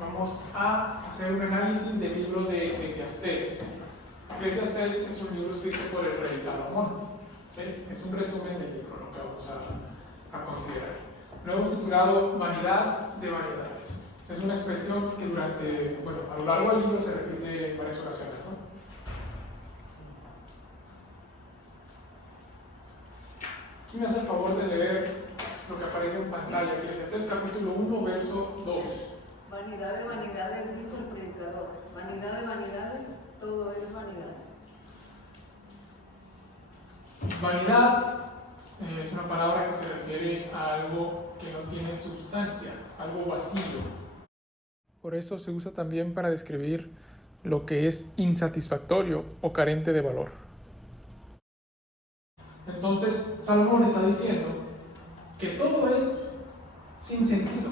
Vamos a hacer un análisis del libro de Eclesiastés. Eclesiastés es un libro escrito por el rey Salomón. ¿Sí? Es un resumen del libro, lo que vamos a considerar. Lo hemos titulado Vanidad de Vanidades. Es una expresión que a lo largo del libro se repite en varias ocasiones, ¿no? ¿Quién me hace el favor de leer lo que aparece en pantalla? Eclesiastés capítulo 1, verso 2. Vanidad de vanidades, dijo el predicador. Vanidad de vanidades, todo es vanidad. Vanidad es una palabra que se refiere a algo que no tiene sustancia, algo vacío. Por eso se usa también para describir lo que es insatisfactorio o carente de valor. Entonces, Salomón está diciendo que todo es sin sentido,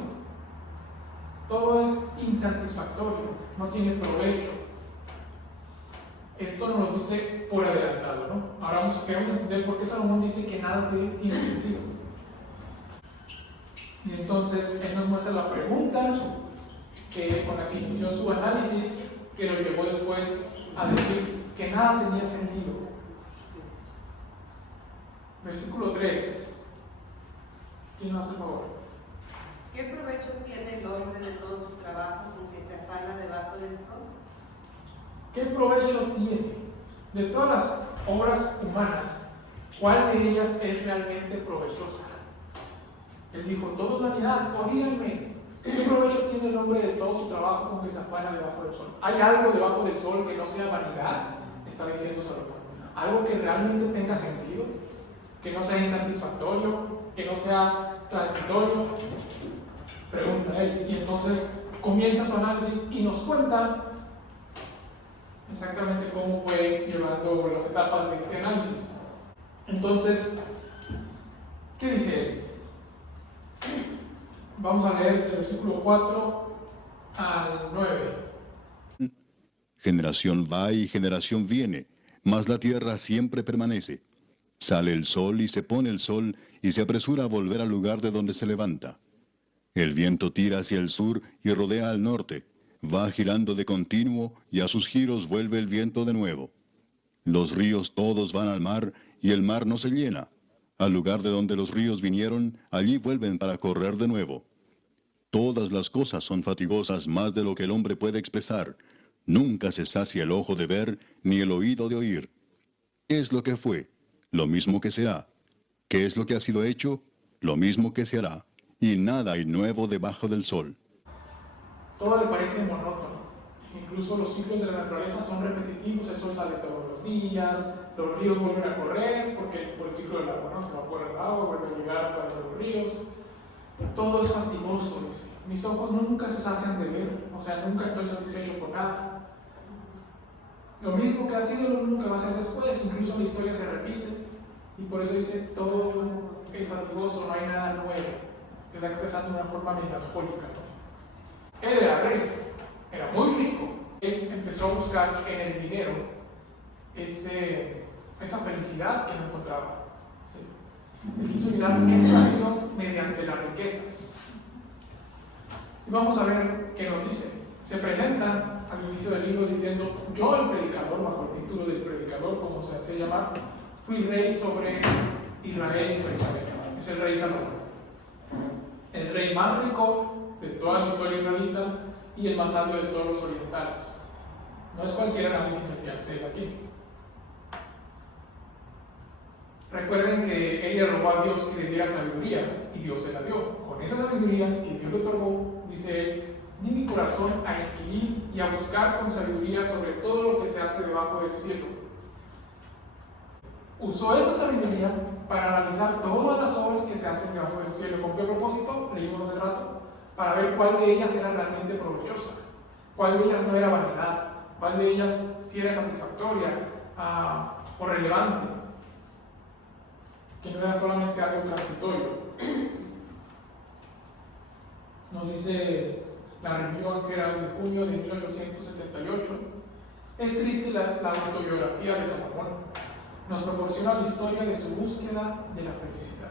todo es insatisfactorio, no tiene provecho. Esto nos lo dice por adelantado, ¿no? Ahora queremos entender por qué Salomón dice que nada tiene sentido. Y entonces él nos muestra la pregunta con la que inició su análisis, que lo llevó después a decir que nada tenía sentido. Versículo 3. ¿Quién nos hace el favor? ¿Qué provecho tiene el hombre de todo su trabajo con que se afana debajo del sol? ¿Qué provecho tiene de todas las obras humanas? ¿Cuál de ellas es realmente provechosa? Él dijo, todo es vanidad. O díganme, ¿qué provecho tiene el hombre de todo su trabajo con que se afana debajo del sol? ¿Hay algo debajo del sol que no sea vanidad? Está diciendo Salomón. ¿Algo que realmente tenga sentido? ¿Que no sea insatisfactorio? ¿Que no sea transitorio? Pregunta él. Y entonces comienza su análisis y nos cuenta exactamente cómo fue llevando las etapas de este análisis. Entonces, ¿qué dice él? Vamos a leer desde el versículo 4 al 9. Generación va y generación viene, mas la tierra siempre permanece. Sale el sol y se pone el sol, y se apresura a volver al lugar de donde se levanta. El viento tira hacia el sur y rodea al norte. Va girando de continuo, y a sus giros vuelve el viento de nuevo. Los ríos todos van al mar, y el mar no se llena. Al lugar de donde los ríos vinieron, allí vuelven para correr de nuevo. Todas las cosas son fatigosas más de lo que el hombre puede expresar. Nunca se sacia el ojo de ver, ni el oído de oír. ¿Qué es lo que fue? Lo mismo que será. ¿Qué es lo que ha sido hecho? Lo mismo que se hará. Y nada hay nuevo debajo del sol. Todo le parece monótono. Incluso los ciclos de la naturaleza son repetitivos. El sol sale todos los días, los ríos vuelven a correr por el ciclo del agua, ¿no? Se evapora el agua, vuelve a llegar a través de los ríos. Todo es fatigoso, dice. Mis ojos nunca se sacian de ver, o sea, nunca estoy satisfecho por nada. Lo mismo que ha sido, lo mismo que va a ser después. Incluso la historia se repite. Y por eso dice, todo es fatigoso, no hay nada nuevo. Se está expresando de una forma melancólica, ¿no? Él era rey, era muy rico. Él empezó a buscar en el dinero esa felicidad que no encontraba. ¿Sí? Él quiso llenar ese vacío mediante las riquezas. Y vamos a ver qué nos dice. Se presenta al inicio del libro diciendo, yo el predicador, bajo el título del predicador, como se hace llamar, fui rey sobre Israel y Jerusalén. Es el rey Salomón. El rey más rico de toda la historia israelita y el más sabio de todos los orientales. No es cualquier análisis el que hace aquí. Recuerden que él le rogó a Dios que le diera sabiduría y Dios se la dio. Con esa sabiduría que Dios le otorgó, dice él, di mi corazón a inquirir y a buscar con sabiduría sobre todo lo que se hace debajo del cielo. Usó esa sabiduría para analizar todas las obras que se hacen debajo del cielo. ¿Con qué propósito? Leímos hace rato. Para ver cuál de ellas era realmente provechosa, cuál de ellas no era vanidad, cuál de ellas sí era satisfactoria o relevante, que no era solamente algo transitorio. Nos dice la reunión que era de junio de 1878. Es triste la autobiografía de Salomón. Nos proporciona la historia de su búsqueda de la felicidad.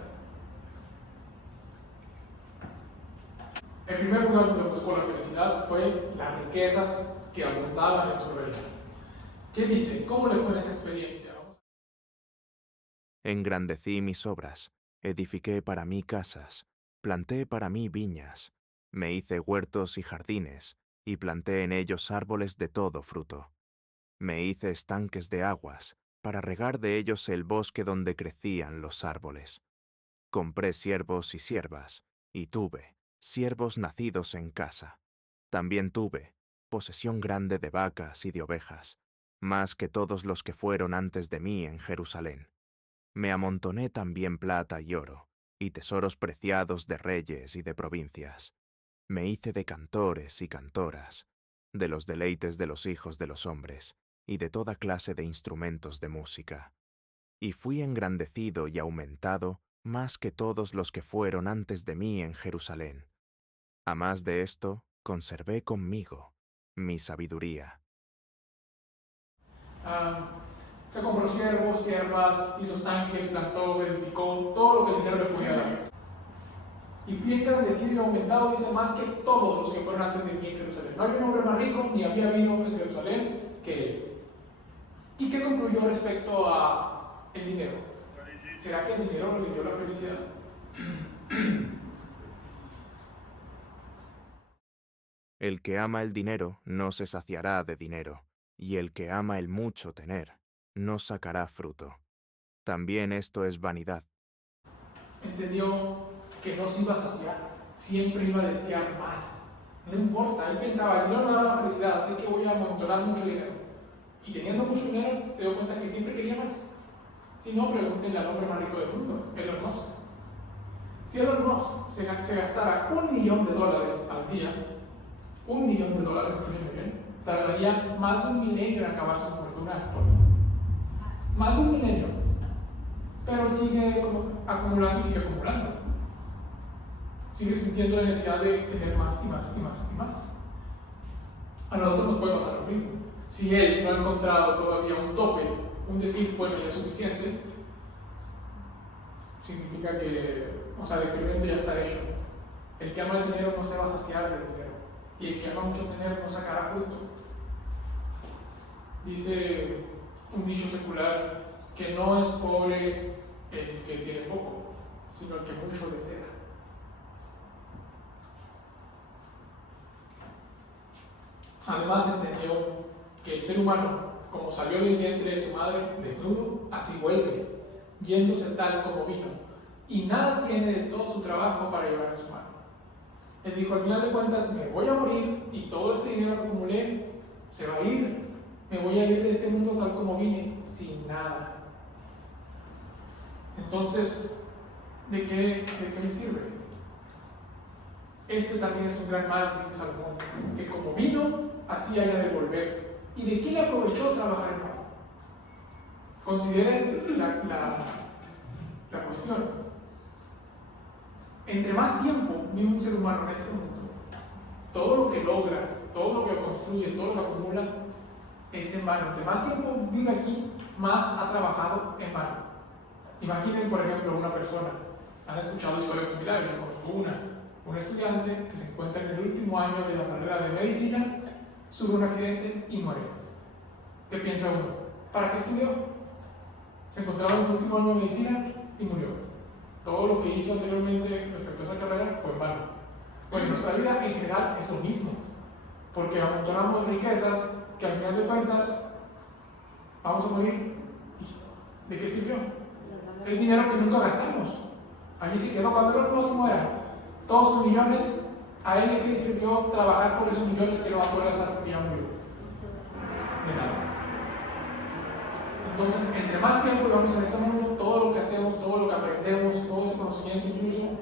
El primer lugar donde buscó la felicidad fue las riquezas que abundaban en su reino. ¿Qué dice? ¿Cómo le fue en esa experiencia? Engrandecí mis obras, edifiqué para mí casas, planté para mí viñas, me hice huertos y jardines, y planté en ellos árboles de todo fruto. Me hice estanques de aguas, para regar de ellos el bosque donde crecían los árboles. Compré siervos y siervas, y tuve siervos nacidos en casa. También tuve posesión grande de vacas y de ovejas, más que todos los que fueron antes de mí en Jerusalén. Me amontoné también plata y oro, y tesoros preciados de reyes y de provincias. Me hice de cantores y cantoras, de los deleites de los hijos de los hombres, y de toda clase de instrumentos de música. Y fui engrandecido y aumentado más que todos los que fueron antes de mí en Jerusalén. A más de esto, conservé conmigo mi sabiduría. Se compró siervos, siervas, hizo estanques, plantó, edificó, todo lo que el dinero le podía dar. Y fui engrandecido y aumentado, dice, más que todos los que fueron antes de mí en Jerusalén. No había un hombre más rico, ni había habido en Jerusalén que él. ¿Y qué concluyó respecto a el dinero? ¿Será que el dinero le dio la felicidad? El que ama el dinero no se saciará de dinero, y el que ama el mucho tener no sacará fruto. También esto es vanidad. Entendió que no se iba a saciar, siempre iba a desear más. No importa, él pensaba, el dinero me da la felicidad, así que voy a amontonar mucho dinero. Y teniendo mucho dinero, se dio cuenta que siempre quería más. Si no, pregúntenle al hombre más rico del mundo, Elon Musk. Si Elon Musk se gastara $1 millón al día, $1 millón, escúchenme bien, tardaría más de 1 milenio en acabar su fortuna actual. Más de 1 milenio. Pero sigue acumulando y sigue acumulando. Sigue sintiendo la necesidad de tener más y más y más y más. A nosotros nos puede pasar lo mismo. Si él no ha encontrado todavía un tope, un decir, bueno, ya es suficiente, significa que, el experimento ya está hecho. El que ama el dinero no se va a saciar del dinero, y el que ama mucho tener no sacará fruto. Dice un dicho secular que no es pobre el que tiene poco, sino el que mucho desea. Además entendió que el ser humano, como salió del vientre de su madre desnudo, así vuelve, yéndose tal como vino, y nada tiene de todo su trabajo para llevar en su mano. Él dijo, al final de cuentas, me voy a morir y todo este dinero que acumulé se va a ir. Me voy a ir de este mundo tal como vine, sin nada. Entonces, ¿de qué me sirve? Este también es un gran mal, dice Salomón, que como vino, así haya de volver. ¿Y de qué le aprovechó trabajar en vano? Consideren la cuestión. Entre más tiempo vive un ser humano en este mundo, todo lo que logra, todo lo que construye, todo lo que acumula, es en vano. Entre más tiempo vive aquí, más ha trabajado en vano. Imaginen, por ejemplo, una persona. Han escuchado historias similares. Yo conozco un estudiante que se encuentra en el último año de la carrera de medicina, sufre un accidente y muere. ¿Qué piensa uno? ¿Para qué estudió? Se encontraba en su último año de medicina y murió. Todo lo que hizo anteriormente respecto a esa carrera fue en vano. Bueno, nuestra vida en general es lo mismo, porque amontonamos riquezas que al final de cuentas vamos a morir. ¿De qué sirvió? El dinero que nunca gastamos. A mí se quedó cuando los dos mueran. Todos sus millones, a él le sirvió trabajar por esos millones que no va a poder gastar porque ya murió. De nada. Entonces, entre más tiempo vivamos en este mundo, todo lo que hacemos, todo lo que aprendemos, todo ese conocimiento incluso,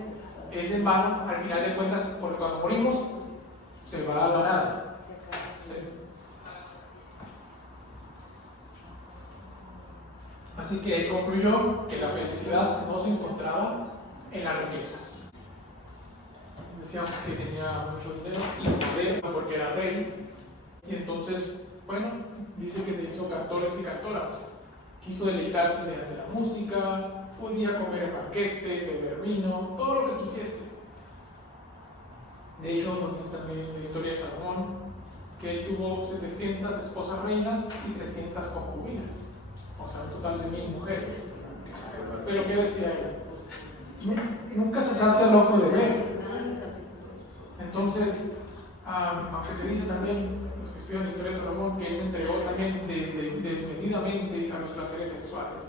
es en vano, al final de cuentas, porque cuando morimos, se va a la nada. Sí. Así que él concluyó que la felicidad no se encontraba en las riquezas. Decíamos que tenía mucho dinero y poder porque era rey, y entonces, dice que se hizo cantores y cantoras. Quiso deleitarse mediante la música, podía comer en banquetes, beber vino, todo lo que quisiese. De hecho, nos dice también la historia de Salomón que él tuvo 700 esposas reinas y 300 concubinas, o sea, un total de 1000 mujeres. Pero ¿qué decía él? Nunca se sacia el ojo de ver. Entonces, aunque se dice también, los que estudian la historia de Salomón, que él se entregó también desmedidamente a los placeres sexuales,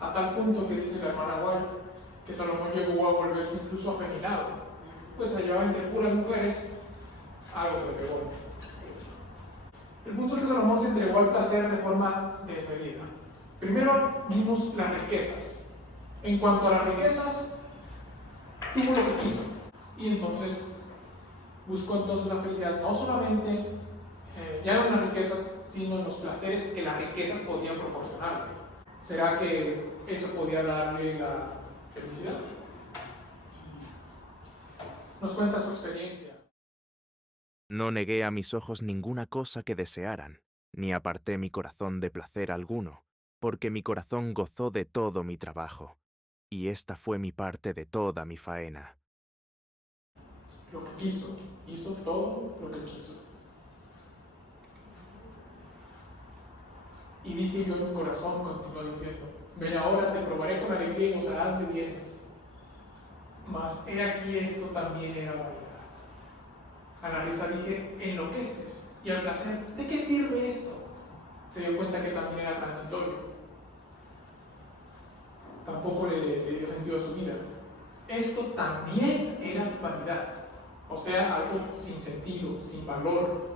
a tal punto que dice la hermana White que Salomón llegó a volverse incluso afeminado, pues se llevaba entre puras mujeres, algo que le pegó. El punto es que Salomón se entregó al placer de forma desmedida. Primero vimos las riquezas. En cuanto a las riquezas, tuvo lo que quiso. Y entonces buscó entonces la felicidad, no solamente ya no en las riquezas, sino en los placeres que las riquezas podían proporcionarle. ¿Será que eso podía darle la felicidad? Nos cuenta su experiencia. No negué a mis ojos ninguna cosa que desearan, ni aparté mi corazón de placer alguno, porque mi corazón gozó de todo mi trabajo, y esta fue mi parte de toda mi faena. Lo que quiso, hizo todo lo que quiso. Y dije yo en mi corazón, continuó diciendo, ven ahora, te probaré con alegría y gozarás de bienes. Mas he aquí esto también era vanidad. A la risa dije, enloqueces. Y al placer, ¿de qué sirve esto? Se dio cuenta que también era transitorio. Tampoco le dio sentido a su vida. Esto también era vanidad. O sea, algo sin sentido, sin valor,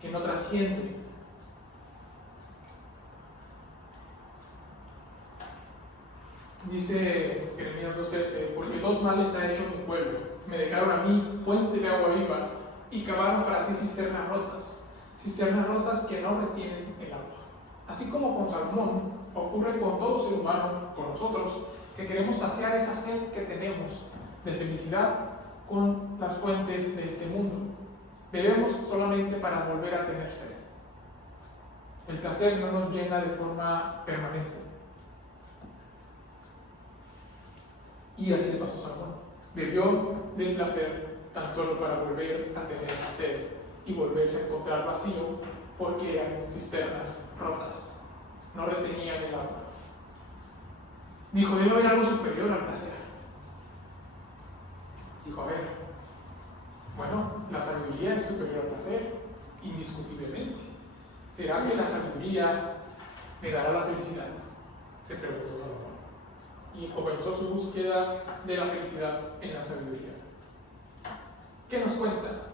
que no trasciende. Dice Jeremías 2:13, porque dos males ha hecho mi pueblo. Me dejaron a mí fuente de agua viva y cavaron para sí cisternas rotas que no retienen el agua. Así como con Salomón, ocurre con todo ser humano, con nosotros, que queremos saciar esa sed que tenemos de felicidad con las fuentes de este mundo. Bebemos solamente para volver a tener sed. El placer no nos llena de forma permanente. Y así le pasó a Salomón. Bebió del placer tan solo para volver a tener sed y volverse a encontrar vacío, porque eran cisternas rotas, no retenían el agua. Dijo, debe haber algo superior al placer. Dijo, a ver, bueno, la sabiduría es superior al placer, indiscutiblemente. ¿Será que la sabiduría me dará la felicidad? Se preguntó Salomón. Y comenzó su búsqueda de la felicidad en la sabiduría. ¿Qué nos cuenta?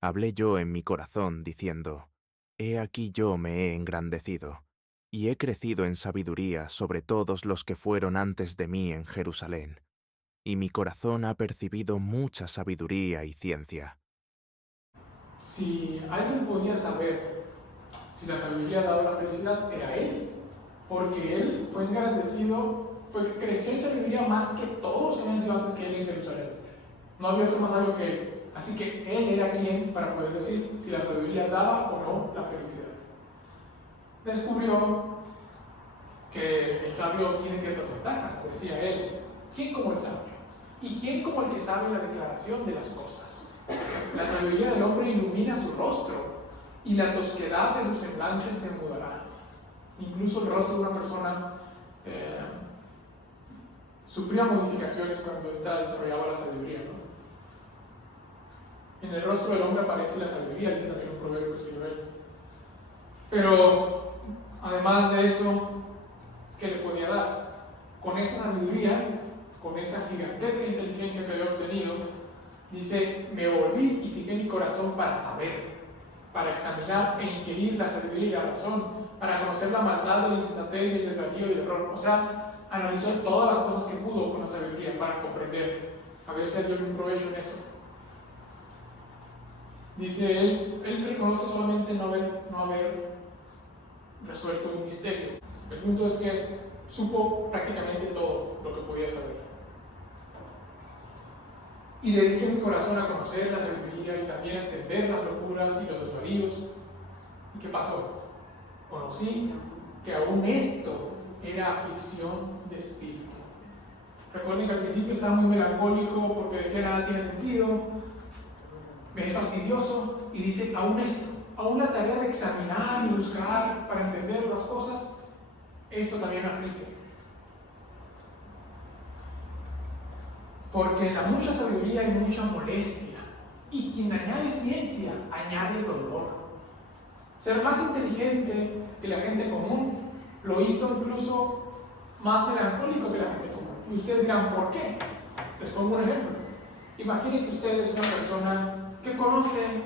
Hablé yo en mi corazón, diciendo, he aquí yo me he engrandecido, y he crecido en sabiduría sobre todos los que fueron antes de mí en Jerusalén, y mi corazón ha percibido mucha sabiduría y ciencia. Si alguien podía saber si la sabiduría daba la felicidad, era él, porque él fue engrandecido, creció en sabiduría más que todos los que habían sido antes que él en Jerusalén. No había otro más sabio que él. Así que él era quien para poder decir si la sabiduría daba o no la felicidad. Descubrió que el sabio tiene ciertas ventajas, decía él. ¿Quién como el sabio? ¿Y quién como el que sabe la declaración de las cosas? La sabiduría del hombre ilumina su rostro y la tosquedad de su semblante se mudará. Incluso el rostro de una persona sufría modificaciones cuando ésta desarrollaba la sabiduría, ¿no? En el rostro del hombre aparece la sabiduría, dice también un proverbio que escribió él. Pero, además de eso, ¿qué le podía dar? Con esa sabiduría, con esa gigantesca inteligencia que había obtenido, dice, me volví y fijé mi corazón para saber, para examinar e inquirir la sabiduría y la razón, para conocer la maldad de la insensatez y el desvarío y el error. O sea, analizó todas las cosas que pudo con la sabiduría para comprender, a ver si había un provecho en eso. Dice él reconoce solamente no haber resuelto un misterio. El punto es que supo prácticamente todo lo que podía saber. Y dediqué mi corazón a conocer la sabiduría y también a entender las locuras y los desvaríos. ¿Y qué pasó? Conocí que aún esto era aflicción de espíritu. Recuerden que al principio estaba muy melancólico porque decía nada tiene sentido, me es fastidioso, y dice, aún esto, aún la tarea de examinar y buscar para entender las cosas, esto también me aflige. Porque en la mucha sabiduría hay mucha molestia, y quien añade ciencia añade dolor. Ser más inteligente que la gente común lo hizo incluso más melancólico que la gente común. Y ustedes dirán, ¿por qué? Les pongo un ejemplo. Imaginen que usted es una persona que conoce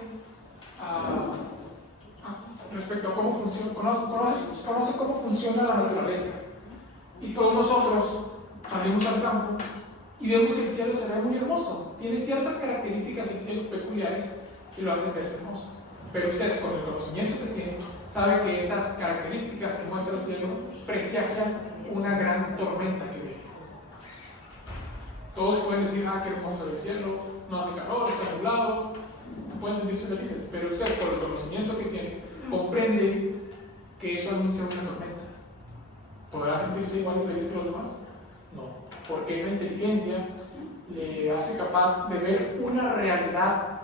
respecto a cómo funciona, conoce cómo funciona la naturaleza. Y todos nosotros salimos al campo y vemos que el cielo se ve muy hermoso. Tiene ciertas características el cielo peculiares que lo hacen verse hermoso. Pero usted, con el conocimiento que tiene, sabe que esas características que muestra el cielo presagian una gran tormenta que viene. Todos pueden decir, qué hermoso el cielo, no hace calor, está nublado, pueden sentirse felices, pero usted, por el conocimiento que tiene, comprende que eso anuncia una tormenta. ¿Podrá sentirse igual de feliz que los demás? No, porque esa inteligencia le hace capaz de ver una realidad,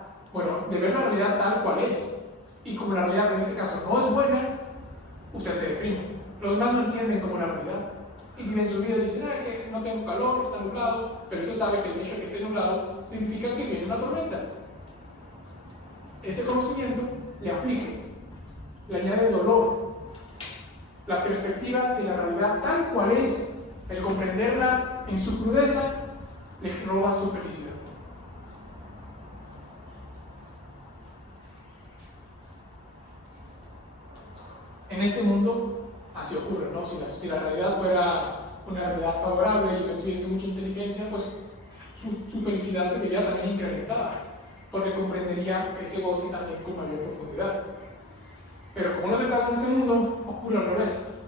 de ver la realidad tal cual es. Y como la realidad en este caso no es buena, usted se deprime. Los demás no entienden como la realidad. Y viven su vida y dicen, que no tengo calor, está nublado, pero usted sabe que el hecho de que esté nublado significa que viene una tormenta. Ese conocimiento le aflige, le añade dolor. La perspectiva de la realidad tal cual es, el comprenderla en su crudeza, le roba su felicidad. En este mundo así ocurre, ¿no? Si la realidad fuera una realidad favorable y usted tuviese mucha inteligencia, pues su felicidad se vería también incrementada, porque comprendería ese goce también con mayor profundidad. Pero como no es el caso en este mundo, ocurre al revés.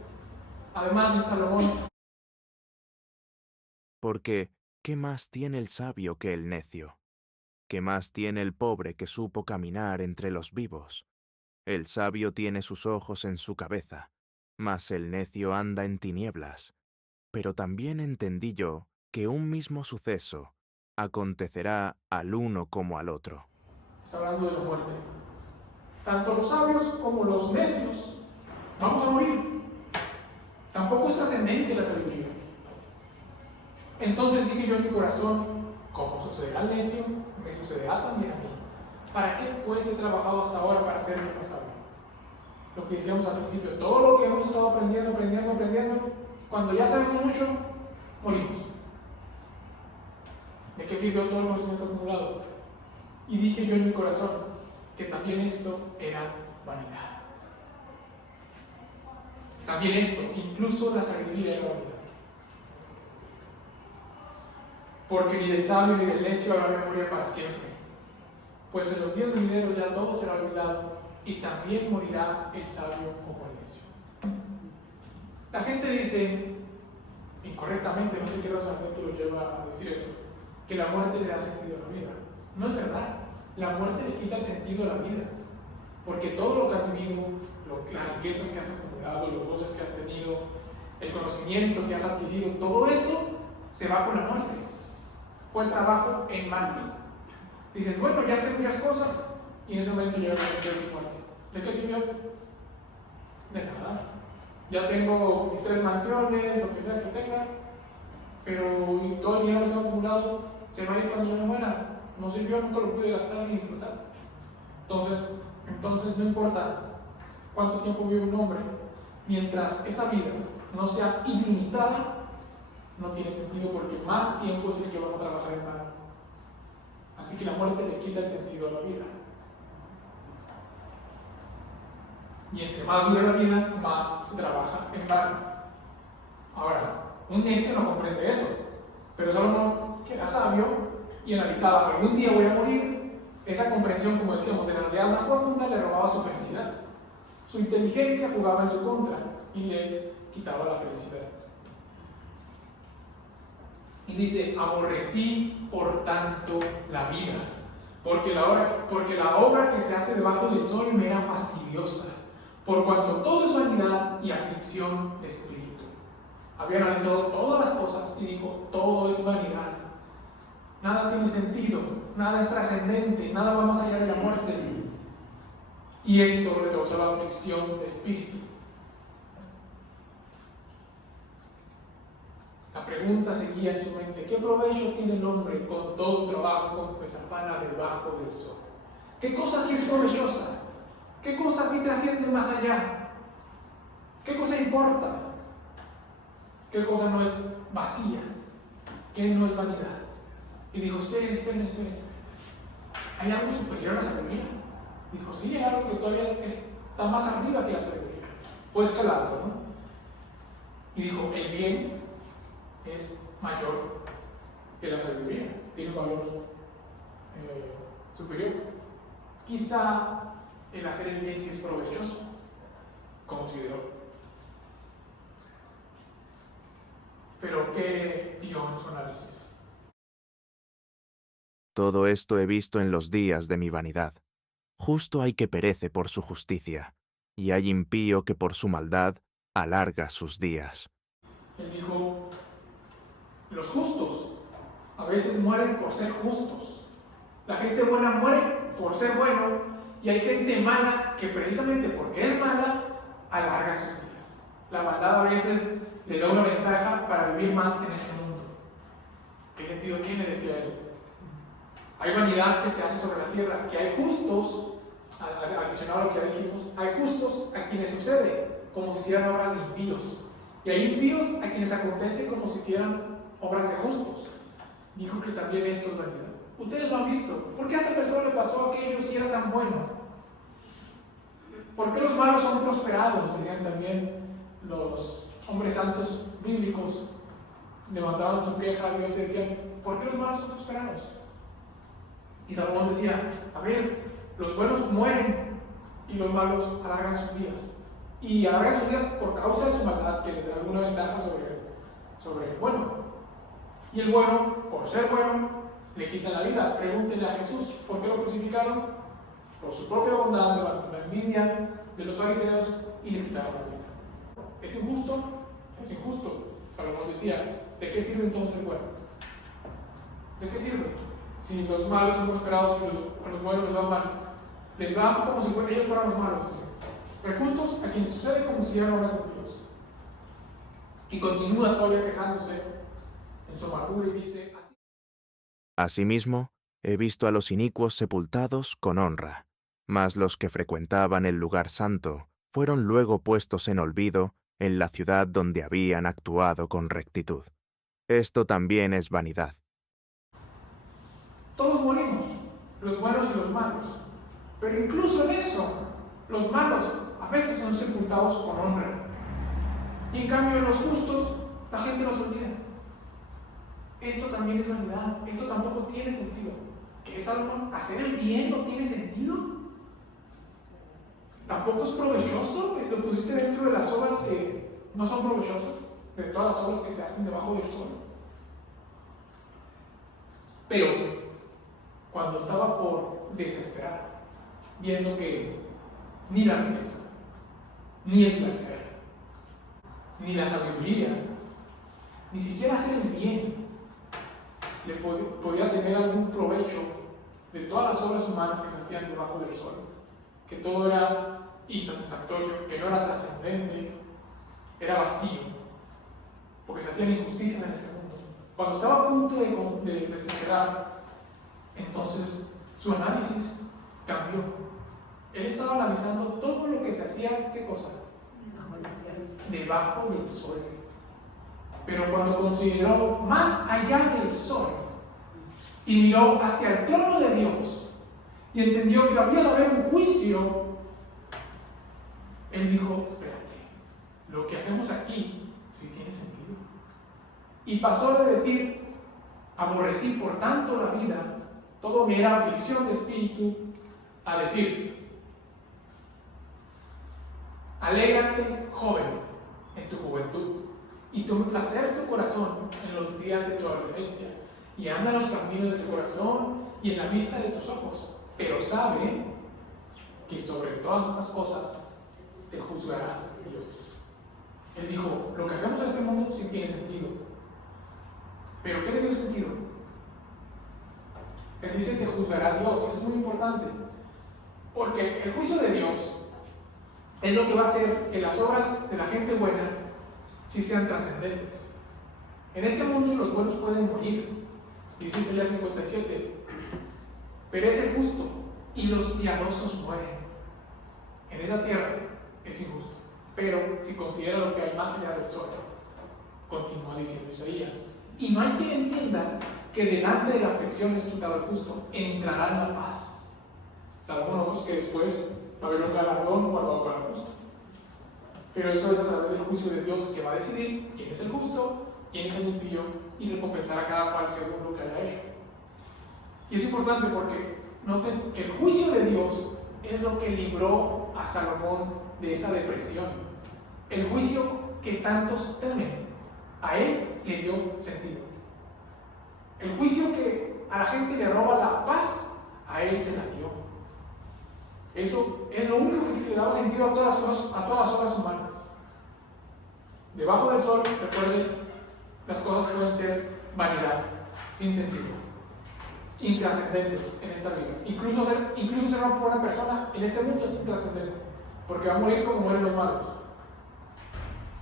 Además de Salomón. Porque, ¿qué más tiene el sabio que el necio? ¿Qué más tiene el pobre que supo caminar entre los vivos? El sabio tiene sus ojos en su cabeza, mas el necio anda en tinieblas. Pero también entendí yo que un mismo suceso acontecerá al uno como al otro. Está hablando de la muerte. Tanto los sabios como los necios vamos a morir. Tampoco es trascendente la sabiduría. Entonces dije yo en mi corazón, como sucederá al necio, me sucederá también a mí. ¿Para qué pues he trabajado hasta ahora para hacerme más sabio? Lo que decíamos al principio, todo lo que hemos estado aprendiendo, cuando ya sabemos mucho, morimos. ¿De qué sirvió todo el conocimiento acumulado? Y dije yo en mi corazón que también esto era vanidad. También esto, incluso la sabiduría era vanidad. Porque ni del sabio ni del necio habrá memoria para siempre. Pues en los días venideros ya todo será olvidado, y también morirá el sabio como el necio. La gente dice, incorrectamente, no sé qué razonamiento los lleva a decir eso, que la muerte le da sentido a la vida. No es verdad. La muerte le quita el sentido a la vida. Porque todo lo que has vivido, las riquezas que has acumulado, los goces que has tenido, el conocimiento que has adquirido, todo eso se va con la muerte. Fue trabajo en vano. Dices, bueno, ya sé muchas cosas, y en ese momento llega el momento de mi muerte. ¿De qué sirvió? De nada. Ya tengo mis 3 mansiones, lo que sea que tenga, pero todo el dinero que tengo acumulado se va a ir cuando yo me muera. No sirvió, nunca lo pude gastar ni disfrutar. Entonces no importa cuánto tiempo vive un hombre, mientras esa vida no sea ilimitada, no tiene sentido, porque más tiempo es el que vamos a trabajar en vano. Así que la muerte le quita el sentido a la vida. Y entre más dura la vida, más se trabaja en vano. Ahora, un necio no comprende eso, pero Salomón, que era sabio y analizaba, algún día voy a morir, esa comprensión, como decíamos, de la realidad más profunda le robaba su felicidad. Su inteligencia jugaba en su contra y le quitaba la felicidad. Y dice, aborrecí por tanto la vida, porque la obra que se hace debajo del sol me era fastidiosa, por cuanto todo es vanidad y aflicción de espíritu. Había analizado todas las cosas y dijo, todo es vanidad. Nada tiene sentido, nada es trascendente, nada va más allá de la muerte. Y esto le causaba aflicción de espíritu. La pregunta seguía en su mente, ¿qué provecho tiene el hombre con todo su trabajo con que se afana debajo del sol? ¿Qué cosa sí es provechosa? ¿Qué cosa sí trasciende más allá? ¿Qué cosa importa? ¿Qué cosa no es vacía? ¿Qué no es vanidad? Y dijo, esperen. ¿Hay algo superior a la sabiduría? Dijo, sí, hay algo que todavía está más arriba que la sabiduría. Fue escalando, ¿no? Y dijo, el bien es mayor que la sabiduría, tiene un valor superior. Quizá el hacer el bien sí es provechoso, consideró. Pero ¿qué vio en su análisis? Todo esto he visto en los días de mi vanidad. Justo hay que perece por su justicia, y hay impío que por su maldad alarga sus días. Él dijo, los justos a veces mueren por ser justos. La gente buena muere por ser bueno, y hay gente mala que precisamente porque es mala, alarga sus días. La maldad a veces les da una ventaja para vivir más en este mundo. ¿Qué sentido tiene? Decía él. Hay vanidad que se hace sobre la tierra, que hay justos, adicionado a lo que ya dijimos, hay justos a quienes sucede como si hicieran obras de impíos, y hay impíos a quienes acontece como si hicieran obras de justos. Dijo que también esto es vanidad. Ustedes lo han visto. ¿Por qué a esta persona le pasó aquello si era tan bueno? ¿Por qué los malos son prosperados? Decían también los hombres santos bíblicos. Levantaban su queja a Dios y decían, ¿por qué los malos son prosperados? Y Salomón decía, a ver, los buenos mueren y los malos alargan sus días. Y alargan sus días por causa de su maldad, que les da alguna ventaja sobre el bueno. Y el bueno, por ser bueno, le quitan la vida. Pregúntenle a Jesús, ¿por qué lo crucificaron? Por su propia bondad, levantó la envidia de los fariseos y le quitaron la vida. ¿Es injusto? Es injusto. Salomón decía, ¿de qué sirve entonces el bueno? ¿De qué sirve? Si los malos son prosperados y a los buenos les va mal. Les va como si ellos fueran los malos. Pero justos a quienes sucede como si hicieran obras de Dios. Y continúa todavía quejándose en su amargura y dice así. Asimismo, he visto a los inicuos sepultados con honra, mas los que frecuentaban el lugar santo fueron luego puestos en olvido en la ciudad donde habían actuado con rectitud. Esto también es vanidad. Todos morimos, los buenos y los malos. Pero incluso en eso, los malos a veces son sepultados con honra. Y en cambio en los justos, la gente los olvida. Esto también es vanidad, esto tampoco tiene sentido. ¿Qué es algo? ¿Hacer el bien no tiene sentido? ¿Tampoco es provechoso? ¿Lo pusiste dentro de las obras que no son provechosas? De todas las obras que se hacen debajo del sol. Pero cuando estaba por desesperar, viendo que ni la riqueza, ni el placer, ni la sabiduría, ni siquiera hacer el bien, le podía tener algún provecho de todas las obras humanas que se hacían debajo del sol, que todo era insatisfactorio, que no era trascendente, era vacío, porque se hacían injusticias en este mundo. Cuando estaba a punto de desesperar, entonces su análisis cambió. Él estaba analizando todo lo que se hacía, ¿qué cosa? Debajo del sol. Pero cuando consideró más allá del sol y miró hacia el trono de Dios y entendió que había de haber un juicio, él dijo, espérate, lo que hacemos aquí sí tiene sentido. Y pasó de decir, aborrecí por tanto la vida, todo me era aflicción de espíritu, a decir, alégrate, joven, en tu juventud, y tome placer tu corazón en los días de tu adolescencia, y anda en los caminos de tu corazón y en la vista de tus ojos, pero sabe que sobre todas estas cosas te juzgará Dios. Él dijo, lo que hacemos en este mundo sí tiene sentido. ¿Pero qué le dio sentido? Él dice que juzgará a Dios, y es muy importante. Porque el juicio de Dios es lo que va a hacer que las obras de la gente buena sí sean trascendentes. En este mundo los buenos pueden morir, dice Isaías 57, perece el justo y los piadosos mueren. En esa tierra es injusto, pero si considera lo que hay más allá del sol, continúa diciendo Isaías, y no hay quien entienda que delante de la aflicción es quitado el justo, entrará en la paz. Salvo nosotros que después va a haber un galardón guardado para el justo. Pero eso es a través del juicio de Dios, que va a decidir quién es el justo, quién es el impío, y recompensar a cada cual según lo que haya hecho. Y es importante porque noten que el juicio de Dios es lo que libró a Salomón de esa depresión. El juicio que tantos temen, a él le dio sentido. El juicio que a la gente le roba la paz, a él se la dio. Eso es lo único que le daba sentido a todas las obras humanas. Debajo del sol, recuerden, las cosas pueden ser vanidad, sin sentido, intrascendentes en esta vida. Incluso ser una buena persona en este mundo es intrascendente, porque va a morir como mueren los malos.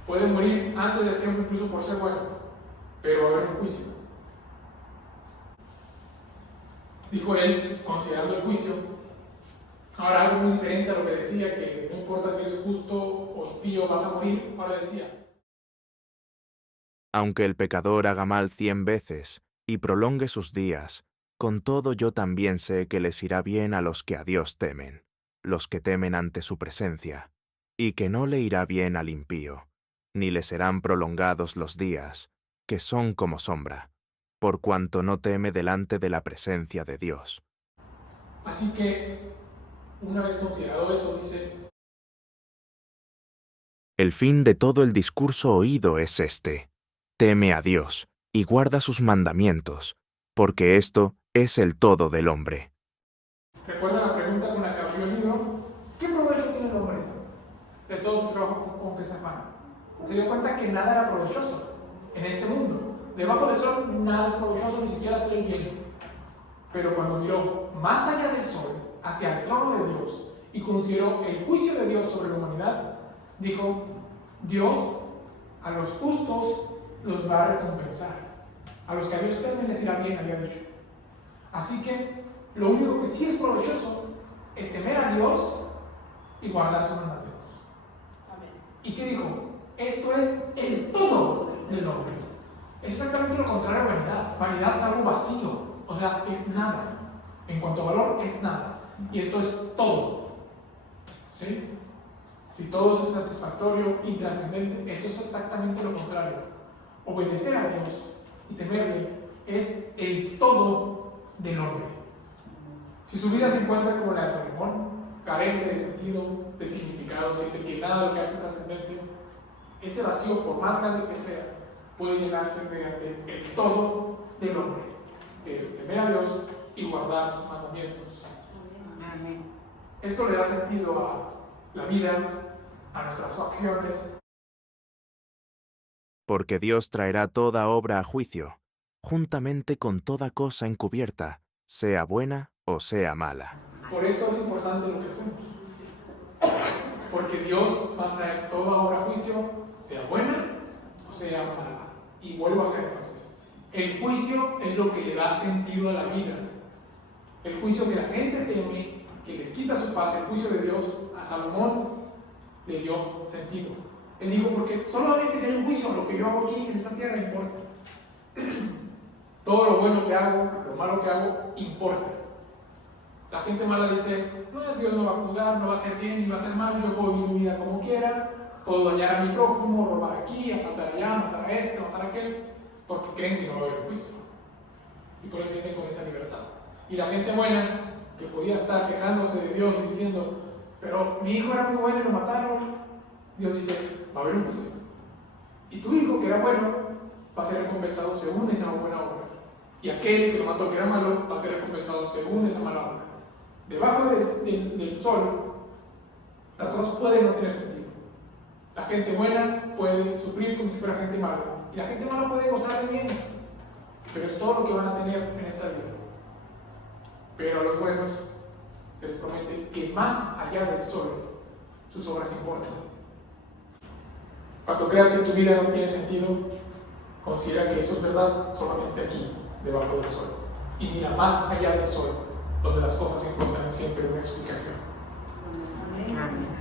Puede morir antes del tiempo incluso por ser bueno, pero va a haber un juicio. Dijo él, considerando el juicio. Ahora algo muy diferente a lo que decía, que no importa si eres justo o impío, vas a morir. Ahora decía, Aunque el pecador haga mal 100 veces y prolongue sus días, con todo yo también sé que les irá bien a los que a Dios temen, los que temen ante su presencia, y que no le irá bien al impío, ni le serán prolongados los días, que son como sombra, por cuanto no teme delante de la presencia de Dios. así que, una vez considerado eso, dice, El fin de todo el discurso oído es este: teme a Dios y guarda sus mandamientos, porque esto es el todo del hombre. ¿recuerda la pregunta con la que abrió el libro? ¿Qué provecho tiene el hombre de todo su trabajo con que se afana? Se dio cuenta que nada era provechoso en este mundo. Debajo del sol nada es provechoso, ni siquiera hacer el bien. Pero cuando miró más allá del sol, hacia el trono de Dios, y consideró el juicio de Dios sobre la humanidad, dijo, Dios a los justos los va a recompensar. A los que a Dios temen les irá bien, había dicho. Así que lo único que sí es provechoso es temer a Dios y guardar sus mandamientos. Amén. ¿Y qué dijo? Esto es el todo del hombre. Es exactamente lo contrario a vanidad. Vanidad es algo vacío, o sea, es nada. En cuanto a valor, es nada. Y esto es todo. ¿Sí? Si todo es satisfactorio, intrascendente, esto es exactamente lo contrario. Obedecer a Dios y temerle es el todo del hombre. Si su vida se encuentra como la de Salomón, carente de sentido, de significado, siente que nada de lo que hace es trascendente, ese vacío, por más grande que sea, puede llenarse mediante el todo del hombre, que es temer a Dios y guardar sus mandamientos. Amén. Eso le da sentido a la vida, a nuestras acciones. Porque Dios traerá toda obra a juicio, juntamente con toda cosa encubierta, sea buena o sea mala. Por eso es importante lo que hacemos. Porque Dios va a traer toda obra a juicio, sea buena o sea mala. Y vuelvo a hacer énfasis. El juicio es lo que le da sentido a la vida. El juicio que la gente teme, que les quita su paz, el juicio de Dios, a Salomón le dio sentido. Él dijo, porque solamente si hay un juicio, lo que yo hago aquí en esta tierra importa. Todo lo bueno que hago, lo malo que hago, importa. La gente mala dice, no, Dios no va a juzgar, no va a hacer bien, ni va a hacer mal, yo puedo vivir mi vida como quiera, puedo dañar a mi prójimo, robar aquí, asaltar allá, matar a este, matar a aquel, porque creen que no va a haber juicio. Y por eso sienten con esa libertad. Y la gente buena, que podía estar quejándose de Dios y diciendo, pero mi hijo era muy bueno y lo mataron, Dios dice, va a haber un juicio. Y tu hijo, que era bueno, va a ser recompensado según esa buena obra. Y aquel que lo mató, que era malo, va a ser recompensado según esa mala obra. Debajo del sol, las cosas pueden no tener sentido. La gente buena puede sufrir como si fuera gente mala. Y la gente mala puede gozar de bienes. Pero es todo lo que van a tener en esta vida. Pero a los buenos se les promete que más allá del sol, sus obras importan. Cuando creas que tu vida no tiene sentido, considera que eso es verdad solamente aquí, debajo del sol. Y mira más allá del sol, donde las cosas encuentran siempre una explicación. Amén.